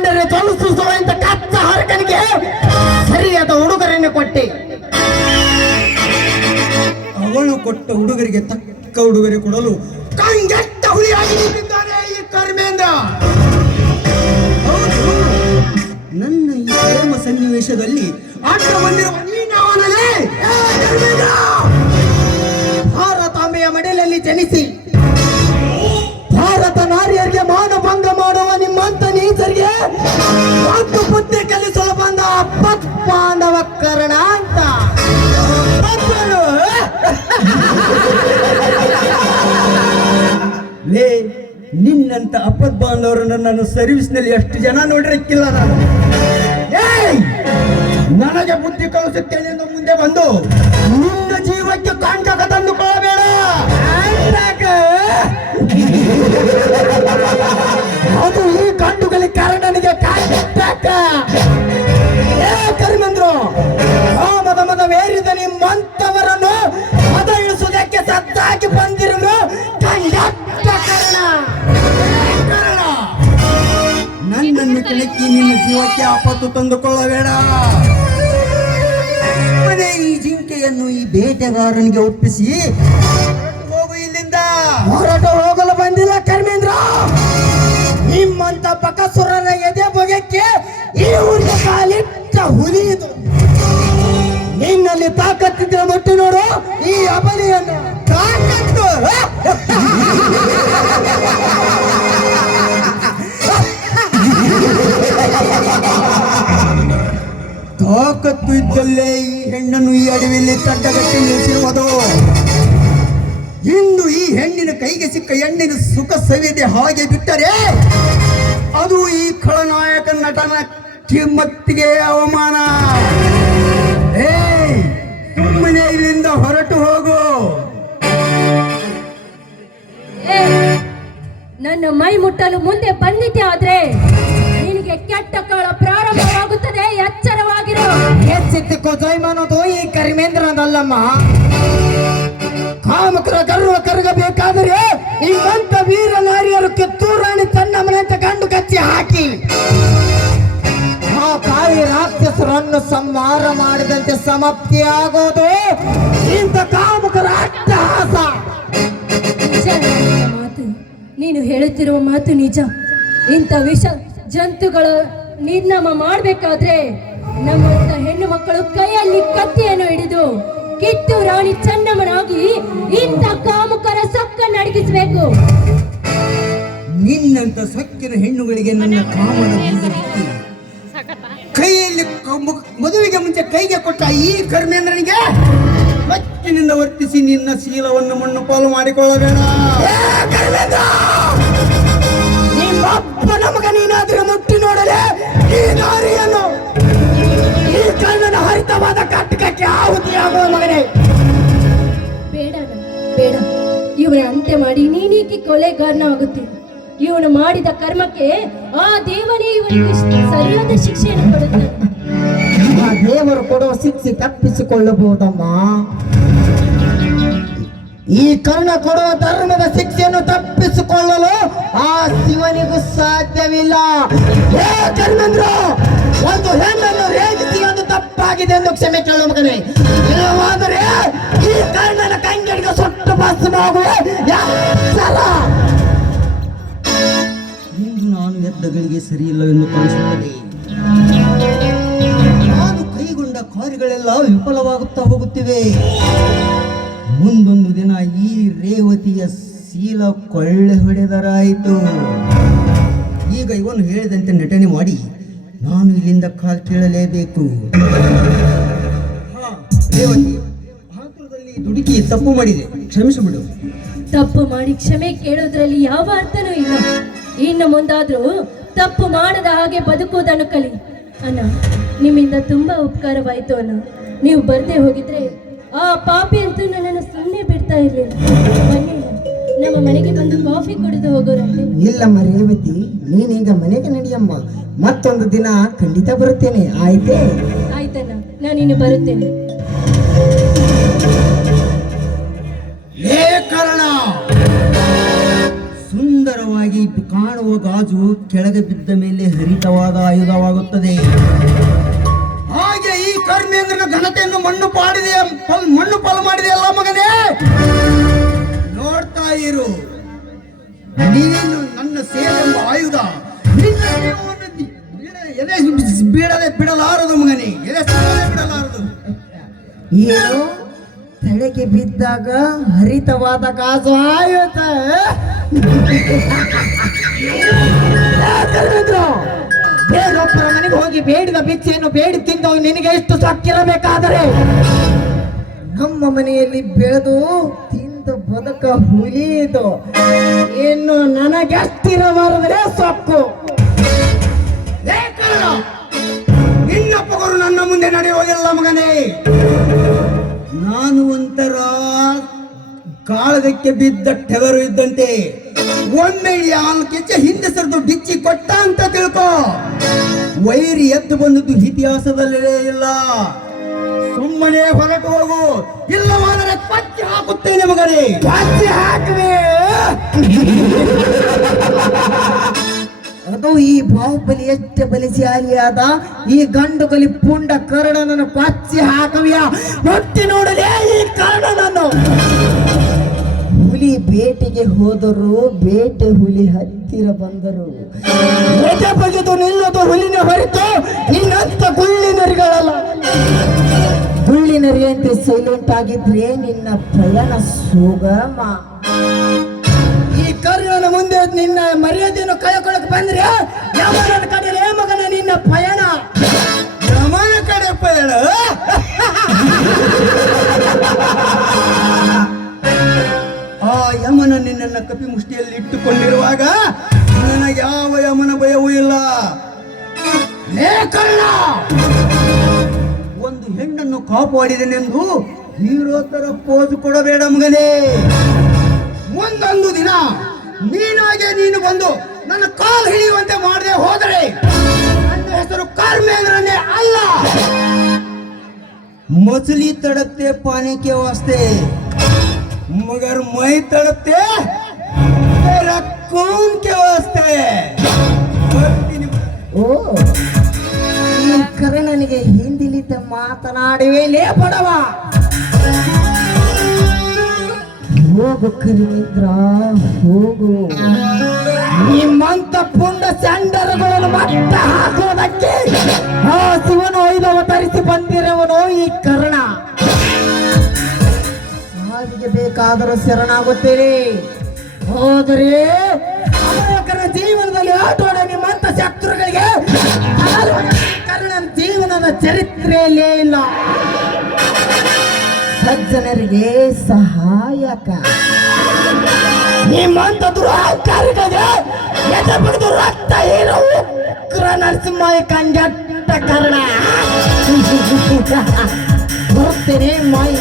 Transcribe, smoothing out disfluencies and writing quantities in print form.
ಕಂಡರೆ ತೋರಿಸುವಂತ ಕಚ್ಚ ಹರಕನಿಗೆ ಸರಿಯಾದ ಉಡುಗೊರೆಯನ್ನು ಕೊಟ್ಟೆ. ಅವಳು ಕೊಟ್ಟ ಹುಡುಗರಿಗೆ ತಕ್ಕ ಉಡುಗೊರೆ ಕೊಡಲು ಕಂಗೆಟ್ಟ ಹುಲಿಯಾಗಿ ನಿಂತಿದ್ದಾನೆ ಈ ಕರ್ಮೇಂದ್ರ. ಹೌದು, ನನ್ನ ಈ ಪ್ರೇಮ ಸನ್ನಿವೇಶದಲ್ಲಿ ಆಟ ಬಂದಿರುವ ನೀನವನಲ್ಲೇ ಭಾರತಾಂಬೆಯ ಮಡಿಲಲ್ಲಿ ಜನಿಸಿ ಭಾರತ ನಾರಿಯರಿಗೆ ಮಾನಭಂಗ ಮಾಡುವ ನಿಮ್ಮಂತ ನೀಚರಿಗೆ ಒಂದು ಬುದ್ಧಿ ಕಲಿಸಲು ಬಂದ ಪಾಂಡವ ಕರ್ಣ ಅಂತ ಲೇ, ನಿನ್ನಂತ ಅಪದ್ ಬಾಂಧವರನ್ನು ನನ್ನ ಸರ್ವಿಸ್ನಲ್ಲಿ ಎಷ್ಟು ಜನ ನೋಡಿರಕ್ಕಿಲ್ಲ ನಾನು. ನನಗೆ ಬುದ್ಧಿ ಕಲಿಸುತ್ತೇನೆ ಎಂದು ಮುಂದೆ ಬಂದು ನಿನ್ನ ಜೀವಕ್ಕೆ ಕಂಟಕ ತಂದುಕೊಳ್ಳಬೇಡ. ಅದು ಈ ಗಂಡುಗಲಿ ಕರ್ಣನಿಗೆ ಕರ್ಮೇಂದ್ರು ಮದ ವೇರಿದ ನಿಮ್ಮಂತವರನ್ನು ಮದ ಇಳಿಸುವುದಕ್ಕೆ ಸದ್ದಾಗಿ ಬಂದಿರುವ ನನ್ನನ್ನು ಕೆಣಕಿ ನಿನ್ನ ಜೀವಕ್ಕೆ ಆಪತ್ತು ತಂದುಕೊಳ್ಳಬೇಡ. ಮನೆ ಈ ಜಿಂಕೆಯನ್ನು ಈ ಬೇಟೆಗಾರನಿಗೆ ಒಪ್ಪಿಸಿ ಹೋಗು ಇಲ್ಲಿಂದ. ಹೊರಟು ಹೋಗಲು ಬಂದಿಲ್ಲ ಕರ್ಮೇಂದ್ರ. ನಿಮ್ಮಂತ ಬಕಸುರನ ಎದೆ ಬಗೆಕ್ಕೆ ಈ ಊರಿಗೆ ಕಾಲಿಟ್ಟ ಹುಲಿ ಇದು. ನಿನ್ನಲ್ಲಿ ತಾಕತ್ತಿದ್ರೆ ಮುಟ್ಟಿ ನೋಡು ಈ ಅಬಲಿಯನ್ನು. ತಾಕತ್ತು ತಾಕತ್ತು ಇದ್ದಲ್ಲೇ ಈ ಹೆಣ್ಣನ್ನು ಈ ಅಡವಿಯಲ್ಲಿ ತಡ್ಡಗಟ್ಟಿ ನಿಲ್ಲಿಸಿರುವುದು. ಇಂದು ಈ ಹೆಣ್ಣಿನ ಕೈಗೆ ಸಿಕ್ಕ ಹೆಣ್ಣಿನ ಸುಖ ಸವಿದೆ ಹಾಗೆ ಬಿಟ್ಟರೆ ಅದು ಈ ಖಳನಾಯಕ ನಟನ ಕಿಮ್ಮತ್ತಿಗೆ ಅವಮಾನ. ಸುಮ್ಮನೆ ಇಲ್ಲಿಂದ ಹೊರಟು ಹೋಗು. ನನ್ನ ಮೈ ಮುಟ್ಟಲು ಮುಂದೆ ಬಂದಿದ್ದೆ ಆದ್ರೆ ನಿನಗೆ ಕೆಟ್ಟ ಕಾಲ ಪ್ರಾರಂಭವಾಗುತ್ತದೆ, ಎಚ್ಚರವಾಗಿರು. ಹೆಚ್ಚಿದ್ದಕ್ಕೂ ಜೈಮಾನದು ಈ ಕರ್ಮೇಂದ್ರನಲ್ಲಮ್ಮ. ಕಾಮಕರ ಗರ್ವ ಕರಗಬೇಕಾದರೆ ಇಂಥ ವೀರ ನಾರಿಯರು ಕಿತ್ತೂರಾಣಿ ತನ್ನಮ್ಮನಂತ ಗಂಡು ಕಚ್ಚಿ ಹಾಕಿ ಆ ಕಾಳಿ ರಾಕ್ಷಸರನ್ನು ಸಂಹಾರ ಮಾಡಿದಂತೆ ಸಮಾಪ್ತಿಯಾಗೋದು ಇಂಥ ಕಾಮಕರ ಅಟ್ಟಹಾಸ. ಮಾತು ನೀನು ಹೇಳುತ್ತಿರುವ ಮಾತು ನಿಜ. ಇಂಥ ವಿಷ ಜಂತುಗಳ ನಿರ್ನಾಮ ಮಾಡಬೇಕಾದ್ರೆ ನಮ್ಮಂತ ಹೆಣ್ಣು ಮಕ್ಕಳು ಕೈಯಲ್ಲಿ ಕತ್ತಿಯನ್ನು ಹಿಡಿದು ಕಿತ್ತೂರು ರಾಣಿ ಚೆನ್ನಮ್ಮನಾಗಿ ಇಂಥ ಕಾಮುಕರ ಸೊಕ್ಕನ್ನು ಅಡಗಿಸಬೇಕು. ನಿನ್ನಂತ ಸೊಕ್ಕಿನ ಹೆಣ್ಣುಗಳಿಗೆ ನನ್ನ ಕಾಮನ ಕೈಯಲ್ಲಿ ಮದುವೆಗೆ ಮುಂಚೆ ಕೈಗೆ ಕೊಟ್ಟ ಈ ಕರ್ಮೇಂದ್ರನಿಗೆ ಮಚ್ಚಿನಿಂದ ವರ್ತಿಸಿ ನಿನ್ನ ಶೀಲವನ್ನು ಮಣ್ಣು ಪಾಲು ಮಾಡಿಕೊಳ್ಳಬೇಡ. ನಿಮ್ಮಪ್ಪ ನಮಗ ನೀನಾದ್ರೂ ಮುಟ್ಟಿ ನೋಡಲೆ ಈ ನಾರಿಯನ್ನು ಈ ಕಣ್ಣನ ಹರಿತವಾದ ಕಟ್ಟಕಕ್ಕೆ ಆಹುತಿಯಾಗುವ ಮಗನೇ. ಬೇಡ ಬೇಡ, ಇವನ ಅಂತ್ಯ ಮಾಡಿ ನೀನೀಕೆ ಕೊಲೆಗಾರನ ಆಗುತ್ತೆ. ಇವನು ಮಾಡಿದ ಕರ್ಮಕ್ಕೆ ಆ ದೇವನೇ ಇವನಿಗೆ ಸರಿಯಾದ ಶಿಕ್ಷೆಯನ್ನು ಕೊಡುತ್ತಾನೆ. ಆ ದೇವರು ಕೊಡುವ ಶಿಕ್ಷೆ ತಪ್ಪಿಸಿಕೊಳ್ಳಬಹುದಮ್ಮ. ಈ ಕರ್ಣ ಕೊಡುವ ಧರ್ಮದ ಶಿಕ್ಷೆಯನ್ನು ತಪ್ಪಿಸಿಕೊಳ್ಳಲು ಆ ಶಿವನಿಗೂ ಸಾಧ್ಯವಿಲ್ಲ. ಕರ್ಮೇಂದ್ರ, ಒಂದು ಹೆಣ್ಣನ್ನು ರೇಗಿಸಿ ಒಂದು ತಪ್ಪಾಗಿದೆ ಎಂದು ಕ್ಷಮೆ ಕೇಳುವ ಮಗನೇ. ಇಲ್ಲವಾದರೆ ಈ ಕರ್ಣನ ಕಂಗಡಿಗೆ ಸುಟ್ಟು ಭಸ್ಮಾಗುವೆ. ಇಂದು ನಾನು ಎದ್ದಗಳಿಗೆ ಸರಿಯಿಲ್ಲವೆಂದು ಕಾಣಿಸುತ್ತದೆ. ನಾನು ಕೈಗೊಂಡ ಕಾರ್ಯಗಳೆಲ್ಲ ವಿಫಲವಾಗುತ್ತಾ ಹೋಗುತ್ತಿವೆ. ಮುಂದೊಂದು ದಿನ ಈ ರೇವತಿಯ ಶೀಲ ಕೊಳ್ಳೆ ಹೊಡೆದರಾಯಿತು. ಈಗ ಇವನು ಹೇಳಿದಂತೆ ನಟನೆ ಮಾಡಿ ನಾನು ಇಲ್ಲಿಂದ ಕಾಲ್ ಕೇಳಲೇಬೇಕು. ರೇವತಿ, ಪಾತ್ರದಲ್ಲಿ ದುಡುಕಿ ತಪ್ಪು ಮಾಡಿದೆ, ಕ್ಷಮಿಸಿಬಿಡು. ತಪ್ಪು ಮಾಡಿ ಕ್ಷಮೆ ಕೇಳೋದ್ರಲ್ಲಿ ಯಾವ ಅರ್ಥನೂ ಇಲ್ಲ. ಇನ್ನು ಮುಂದಾದ್ರೂ ತಪ್ಪು ಮಾಡದ ಹಾಗೆ ಬದುಕುವುದನ್ನು ಕಲಿ. ಅಣ್ಣ, ನಿಮ್ಮಿಂದ ತುಂಬಾ ಉಪಕಾರವಾಯಿತು ಅಣ್ಣ. ನೀವು ಬರ್ದೇ ಹೋಗಿದ್ರೆ ಆ ಪಾಪಿ ಅಂತೂ ನನ್ನನ್ನು ಸುಮ್ಮನೆ ಬಿಡ್ತಾ ಇರ್ಲಿಲ್ಲ. ಬನ್ನಿ, ನಮ್ಮ ಮನೆಗೆ ಬಂದು ಕಾಫಿ ಕುಡಿದು ಹೋಗೋರಂತೆ. ಇಲ್ಲಮ್ಮ ರೇವತಿ, ನೀನೀಗ ಮನೆಗೆ ನಡಿಯಮ್ಮ. ಮತ್ತೊಂದು ದಿನ ಖಂಡಿತ ಬರುತ್ತೇನೆ, ಆಯ್ತೇ? ಆಯ್ತಣ್ಣ, ನಾನಿನ್ನು ಬರುತ್ತೇನೆ. ಸುಂದರವಾಗಿ ಸಾಮಾನ್ಯವಾಗಿ ಕಾಣುವ ಗಾಜು ಕೆಳಗೆ ಬಿದ್ದ ಮೇಲೆ ಹರಿತವಾದ ಆಯುಧವಾಗುತ್ತದೆ. ಹಾಗೆ ಈ ಕರ್ಮೇಂದ್ರನ ಘನತೆಯನ್ನು ಮಣ್ಣು ಪಾಲು ಮಾಡಿದೆಯಲ್ಲ ಮಗನೇ. ನೋಡ್ತಾ ಇರು, ನೀನು ನನ್ನ ಸೇವೆಂಬ ಆಯುಧ ನಿನ್ನ ಜೀವವನ್ನು ಎದೆ ಬಿಡಲಾರದು ಮಗನೇ, ಎದೆ ಬಿಡಲಾರದು. ಏನು ತಲೆಗೆ ಬಿದ್ದಾಗ ಹರಿತವಾದ ಗಾಜು ಆಯುಧ. ಬೇರೊಬ್ಬರ ಮನೆಗೆ ಹೋಗಿ ಬೇಡಿದ ಭಿಕ್ಷೆಯನ್ನು ಬೇಡಿ ತಿಂದು ನಿನಗೆ ಎಷ್ಟು ಸಕ್ಕಿರಬೇಕಾದರೆ ನಮ್ಮ ಮನೆಯಲ್ಲಿ ಬೆಳೆದು ತಿಂದು ಬದುಕ ಹುಲಿದು ಇನ್ನು ನನಗೆಷ್ಟಿರಬಾರದ್ರೆ ಸೊಕ್ಕು. ನಿನ್ನ ಪಗರು ನನ್ನ ಮುಂದೆ ನಡೆಯುವುದಿಲ್ಲ ಮಗನೇ. ನಾನು ಒಂಥರ ಕಾಳಗಕ್ಕೆ ಬಿದ್ದ ಟೆಗರು ಇದ್ದಂತೆ. ಒಮ್ಮೆ ಯಾನ್ ಕೆಚ್ಚ ಹಿಂದೆ ಸರಿದು ಡಿಚ್ಚಿ ಕೊಟ್ಟ ಅಂತ ತಿಳ್ಕೊ. ವೈರಿ ಎದ್ದು ಬಂದದ್ದು ಇತಿಹಾಸದಲ್ಲೇ ಇಲ್ಲ. ಸುಮ್ಮನೆ ಹೊರಟು ಹೋಗು, ಇಲ್ಲವಾದರೆ ಪಚ್ಚಿ ಹಾಕುತ್ತೇನೆ ಮಗನೇ. ಪಚ್ಚಿ ಹಾಕುವೆ. ಅದು ಈ ಬಾಹುಬಲಿ ಎಷ್ಟು ಬಲಿಶಾಲಿಯಾದ ಈ ಗಂಡು ಗಲಿ ಪುಂಡ ಕರ್ಣನನ್ನು ಪಚ್ಚಿ ಹಾಕುವಿಯ ಹೊಟ್ಟಿ ನೋಡಲೇ ಈ ಕರ್ಣನನ್ನು. ಹುಲಿ ಬೇಟೆಗೆ ಹೋದರು, ಬೇಟೆ ಹುಲಿ ಹತ್ತಿರ ಬಂದರು. ಎದೆ ಬಗೆದು ನಿಲ್ಲೋದು ಹುಲಿನ ಹೊರತು ನಿನ್ನಂತ ಗುಳ್ಳಿನರಿಗಳಲ್ಲ. ಗುಳ್ಳಿನರಿಯಂತೆ ಸೈಲೆಂಟ್ ಆಗಿದ್ರೆ ನಿನ್ನ ಪ್ರಯಾಣ ಸುಗಮ. ಈ ಕರ್ಣನ ಮುಂದೆ ನಿನ್ನ ಮರ್ಯಾದೆಯನ್ನು ಕಳ್ಕೊಳಕ್ ಬಂದ್ರೆ ಯಮನ ಕಡೆ ಮಗನ ನಿನ್ನ ಪಯಣ. ಯಮನ ಕಡೆ ಪಯಣ. ಆ ಯಮನ ನಿನ್ನನ್ನ ಕಪಿ ಮುಷ್ಟಿಯಲ್ಲಿ ಇಟ್ಟುಕೊಂಡಿರುವಾಗ ನನಗೆ ಯಾವ ಯಮನ ಭಯವೂ ಇಲ್ಲ. ಲೇ ಕರ್ಣ, ಒಂದು ಹೆಣ್ಣನ್ನು ಕಾಪಾಡಿದನೆಂದು ಹೀರೋ ತರ ಪೋಜು ಕೊಡಬೇಡ ಮಗನೇ. ಮುಂದೊಂದು ದಿನ ನೀನು ಬಂದು ನನ್ನ ಕಾಲು ಹಿಡಿಯುವಂತೆ ಮಾಡದೆ ಹೋದರೆ ನನ್ನ ಹೆಸರು ಕರ್ಮೇಂದ್ರನೇ ಅಲ್ಲ. मछली तड़पते पानी के वास्ते, मगर मैं तड़पते तेरा खून के वास्ते. ಓ ಈ ಕರ್ಣನಿಗೆ ಹಿಂದಿಲಿತ ಮಾತನಾಡುವೆ ಲೇ ಬಡವ. ಹೋಗು ಕರಿಮಿತ್ರ ಹೋಗು. ನಿಮ್ಮಂತ ಪುಂಡ ಸ್ಯಾಂಡರ್ಗಳನ್ನು ಮಟ್ಟ ಹಾಕುವುದಕ್ಕೆ ಆ ಶಿವನು ಒಯ್ದು ಅವತರಿಸಿ ಬಂದಿರುವನು ಈ ಕರ್ಣ. ಸಾವಿಗೆ ಬೇಕಾದರೂ ಶರಣಾಗುತ್ತೇನೆ. ಹೋದರೆ ಅಮಾಯಕರ ಜೀವನದಲ್ಲಿ ಆಟೋಡ ನಿಮ್ಮಂತ ಶತ್ರುಗಳಿಗೆ ಕರ್ಣನ ಜೀವನದ ಚರಿತ್ರೆಯಲ್ಲೇ ಇಲ್ಲ. ಸಜ್ಜನರಿಗೆ ಸಹಾಯಕ. ನಿಮ್ಮಂತ ದುರಹಂಕಾರಿಗಳಿಗೆ ಎದೆ ಬಡಿದು ರಕ್ತ ಹೀರೋ ಉಗ್ರ ನರಸಿಂಹ ಕಂಜಟ್ಟ ಕರ್ಣ. ಬರುತ್ತೇನೆ ಮೈ